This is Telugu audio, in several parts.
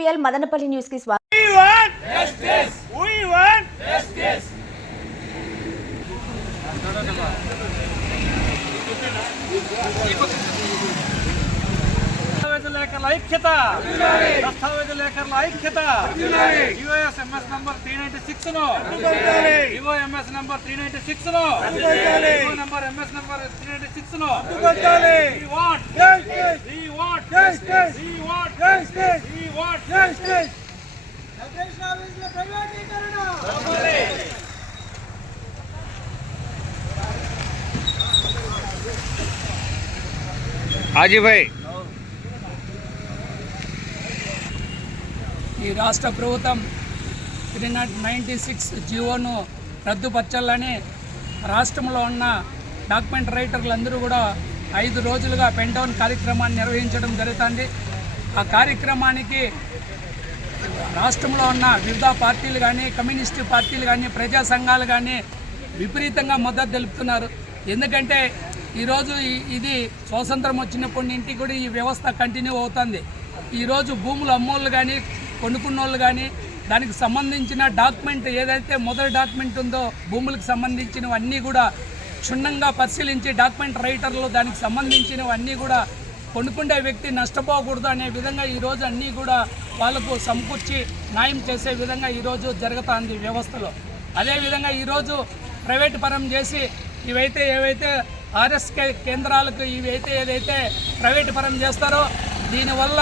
ఎంపీఎల్ మదనపల్లి న్యూస్ కి స్వాగతం. దస్తావేజులేఖర్ల ఐక్యత యుఎస్ఎంఎస్ నంబర్ 396 ను యుఎంఎస్ నంబర్ 396 ను నంబర్ ఎంఎస్ నంబర్ 396 ను we want justice we want justice we want justice we want justice దస్తావేజుల ప్రైవేటీకరణ हाजी भाई ఈ రాష్ట్ర ప్రభుత్వం 396 జీవోను రద్దుపరచాలని రాష్ట్రంలో ఉన్న డాక్యుమెంట్ రైటర్లందరూ కూడా 5 రోజులుగా పెన్ డౌన్ కార్యక్రమాన్ని నిర్వహించడం జరుగుతుంది. ఆ కార్యక్రమానికి రాష్ట్రంలో ఉన్న వివిధ పార్టీలు కానీ, కమ్యూనిస్టు పార్టీలు కానీ, ప్రజా సంఘాలు కానీ విపరీతంగా మద్దతు తెలుపుతున్నారు. ఎందుకంటే ఈరోజు ఇది స్వాతంత్రం వచ్చినప్పటి నుండి కూడా ఈ వ్యవస్థ కంటిన్యూ అవుతుంది. ఈరోజు భూములు అమ్మోళ్ళు కానీ, కొనుక్కున్నోళ్ళు కానీ దానికి సంబంధించిన డాక్యుమెంట్ ఏదైతే మొదటి డాక్యుమెంట్ ఉందో భూములకు సంబంధించినవన్నీ కూడా క్షుణ్ణంగా పరిశీలించి డాక్యుమెంట్ రైటర్లు దానికి సంబంధించినవన్నీ కూడా కొనుక్కుండే వ్యక్తి నష్టపోకూడదు అనే విధంగా ఈరోజు అన్నీ కూడా వాళ్ళకు సమకూర్చి న్యాయం చేసే విధంగా ఈరోజు జరుగుతుంది వ్యవస్థలో. అదేవిధంగా ఈరోజు ప్రైవేట్ పరం చేసి ఏవైతే ఆర్ఎస్కే కేంద్రాలకు ఏదైతే ప్రైవేట్ పరం చేస్తారో దీనివల్ల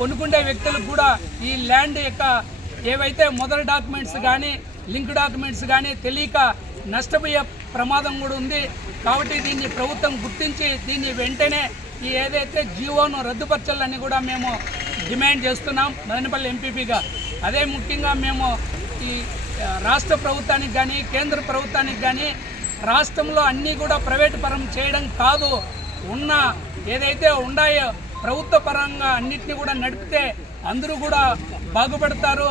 కొనుక్కుండే వ్యక్తులకు కూడా ఈ ల్యాండ్ యొక్క ఏవైతే మొదటి డాక్యుమెంట్స్ కానీ, లింక్ డాక్యుమెంట్స్ కానీ తెలియక నష్టపోయే ప్రమాదం కూడా ఉంది. కాబట్టి దీన్ని ప్రభుత్వం గుర్తించి దీన్ని వెంటనే ఈ ఏదైతే జీవోను రద్దుపరచాలని కూడా మేము డిమాండ్ చేస్తున్నాం మదనపల్లి ఎంపీపీగా. అదే ముఖ్యంగా మేము ఈ రాష్ట్ర ప్రభుత్వానికి కానీ, కేంద్ర ప్రభుత్వానికి కానీ రాష్ట్రంలో అన్నీ కూడా ప్రైవేట్ పరం చేయడం కాదు, ఉన్న ఏదైతే ఉన్నాయో ప్రభుత్వ పరంగా అన్నిటినీ కూడా నడిపితే అందరూ కూడా బాగుపడతారు,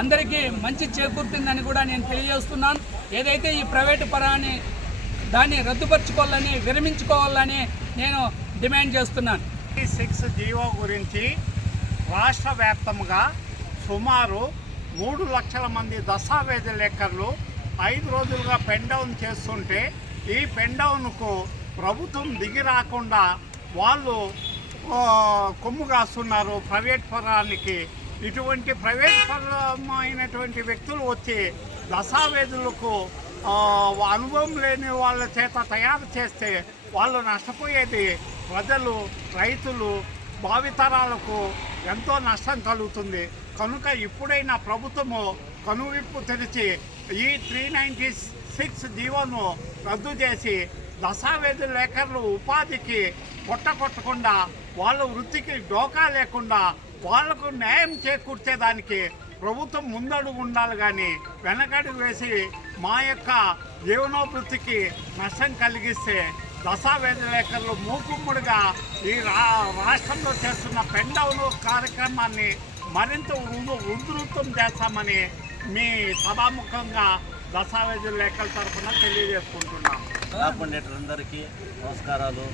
అందరికీ మంచి చేకూరుతుందని కూడా నేను తెలియజేస్తున్నాను. ఏదైతే ఈ ప్రైవేటు పరాన్ని దాన్ని రద్దుపరచుకోవాలని, విరమించుకోవాలని నేను డిమాండ్ చేస్తున్నాను. 6 జీవో గురించి రాష్ట్ర వ్యాప్తంగా సుమారు 3 లక్షల మంది దస్తావేజు లేఖర్లు 5 రోజులుగా పెన్ డౌన్ చేస్తుంటే ఈ పెన్ డౌన్కు ప్రభుత్వం దిగి రాకుండా వాళ్ళు కొమ్ము కాస్తున్నారు ప్రైవేట్ పరానికి. ఇటువంటి ప్రైవేట్ పరమైనటువంటి వ్యక్తులు వచ్చి దస్తావేజులకు అనుభవం లేని వాళ్ళ చేత తయారు చేస్తే వాళ్ళు నష్టపోయేది ప్రజలు, రైతులు, భావితరాలకు ఎంతో నష్టం కలుగుతుంది. కనుక ఇప్పుడైనా ప్రభుత్వము కనువిప్పు తెరిచి ఈ 396 జీవోను రద్దు చేసి దస్తావేజు లేఖర్లు ఉపాధికి కొట్టకుండా వాళ్ళ వృత్తికి డోకా లేకుండా వాళ్లకు న్యాయం చేకూర్చేదానికి ప్రభుత్వం ముందడుగు ఉండాలి కానీ వెనకడుగు వేసి మా యొక్క జీవనోభివృద్ధికి నష్టం కలిగిస్తే దస్తావేజు లేఖర్లు మూకుమ్ముడిగా ఈ రాష్ట్రంలో చేస్తున్న పెన్ డౌన్ కార్యక్రమాన్ని మరింత ఉధృతం చేస్తామని మీ సభాముఖంగా దస్తావేజు లేఖల తరఫున తెలియజేసుకుంటున్నాం. డాక్యుమెంటర్లందరికీ నమస్కారాలు.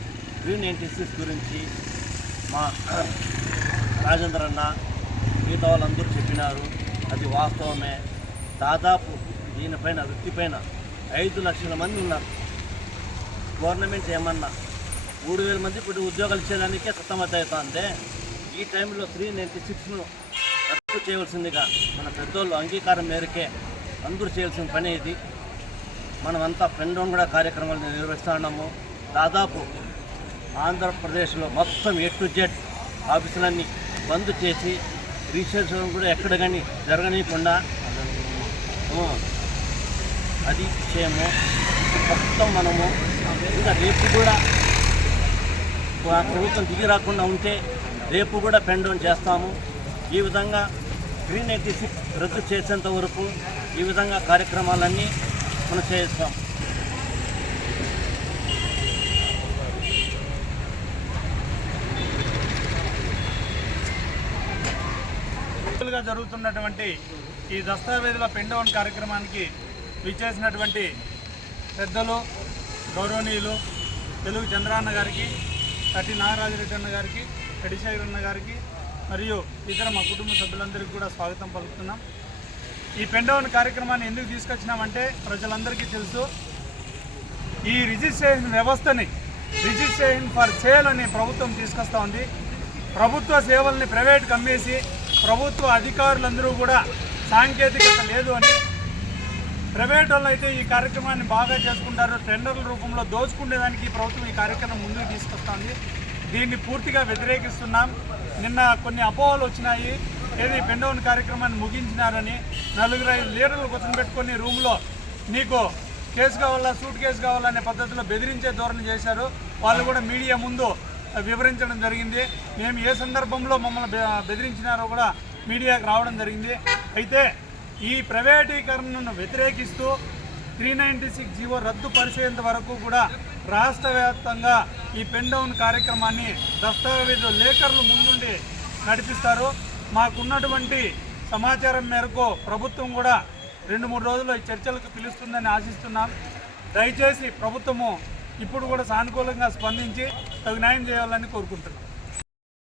396 గురించి మా రాజేంద్ర అన్న మిగతా వాళ్ళందరూ చెప్పినారు, అది వాస్తవమే. దాదాపు దీనిపైన వృత్తిపైన 5 లక్షల మంది ఉన్నారు. గవర్నమెంట్ ఏమన్నా 3,000 మంది ఇప్పుడు ఉద్యోగాలు ఇచ్చేదానికే సతమతవుతుంది. ఈ టైంలో 396ను రద్దు చేయవలసిందిగా మన పెద్దోళ్ళు అంగీకారం మేరకే అందరూ చేయాల్సిన పని ఇది. మనమంతా పెన్ డౌన్ కూడా కార్యక్రమాలు నిర్వహిస్తున్నాము. దాదాపు ఆంధ్రప్రదేశ్లో మొత్తం A to Z ఆఫీసులన్నీ బంద్ చేసి రిజిస్ట్రేషన్ కూడా ఎక్కడ కానీ జరగనీయకుండా అది విషయము. మొత్తం మనము ఇంకా రేపు కూడా ప్రభుత్వం దిగి రాకుండా ఉంటే రేపు కూడా పెన్ డౌన్ చేస్తాము. ఈ విధంగా 396 రద్దు చేసేంత వరకు ఈ విధంగా కార్యక్రమాలన్నీ మనం చేస్తాం. జరుగుతున్నటువంటి ఈ దస్తావేజుల పెన్ డౌన్ కార్యక్రమానికి విచ్చేసినటువంటి పెద్దలు, గౌరవనీయులు తెలుగు చంద్రన్న గారికి, కట్టి నాగరాజరెడ్డి అన్న గారికి, కడిశేఖర్ అన్న గారికి, మరియు ఇతర మా కుటుంబ సభ్యులందరికీ కూడా స్వాగతం పలుకుతున్నాం. ఈ పెన్ డౌన్ కార్యక్రమాన్ని ఎందుకు తీసుకొచ్చినామంటే ప్రజలందరికీ తెలుసు, ఈ రిజిస్ట్రేషన్ వ్యవస్థని రిజిస్ట్రేషన్ ఫర్ సేల్ అని ప్రభుత్వం తీసుకొస్తూ ఉంది. ప్రభుత్వ సేవల్ని ప్రైవేట్కి అమ్మేసి ప్రభుత్వ అధికారులందరూ కూడా సాంకేతికత లేదు అని, ప్రైవేట్ వాళ్ళు అయితే ఈ కార్యక్రమాన్ని బాగా చేసుకుంటారు, టెండర్ల రూపంలో దోచుకునేదానికి ప్రభుత్వం ఈ కార్యక్రమం ముందుకు తీసుకొస్తుంది. దీన్ని పూర్తిగా వ్యతిరేకిస్తున్నాం. నిన్న కొన్ని అపోహలు వచ్చినాయి, ఏది పెన్ డౌన్ కార్యక్రమాన్ని ముగించినారని. 4-5 లీడర్లు కూర్చొని రూమ్లో నీకు కేసు కావాలా, సూట్ కేసు కావాలనే పద్ధతిలో బెదిరించే ధోరణి చేశారు. వాళ్ళు కూడా మీడియా ముందు వివరించడం జరిగింది. మేము ఏ సందర్భంలో మమ్మల్ని బెదిరించినారో కూడా మీడియాకు రావడం జరిగింది. అయితే ఈ ప్రైవేటీకరణను వ్యతిరేకిస్తూ 396 జీవో రద్దు పరిచేంత వరకు కూడా రాష్ట్ర వ్యాప్తంగా ఈ పెన్ డౌన్ కార్యక్రమాన్ని దస్తావేజు లేఖర్లు ముందుండి నడిపిస్తారు. మాకున్నటువంటి సమాచారం మేరకు ప్రభుత్వం కూడా 2-3 రోజుల్లో ఈ చర్చలకు పిలుస్తుందని ఆశిస్తున్నాం. దయచేసి ప్రభుత్వము ఇప్పుడు కూడా సానుకూలంగా స్పందించి తగు న్యాయం చేయాలని కోరుకుంటున్నాం.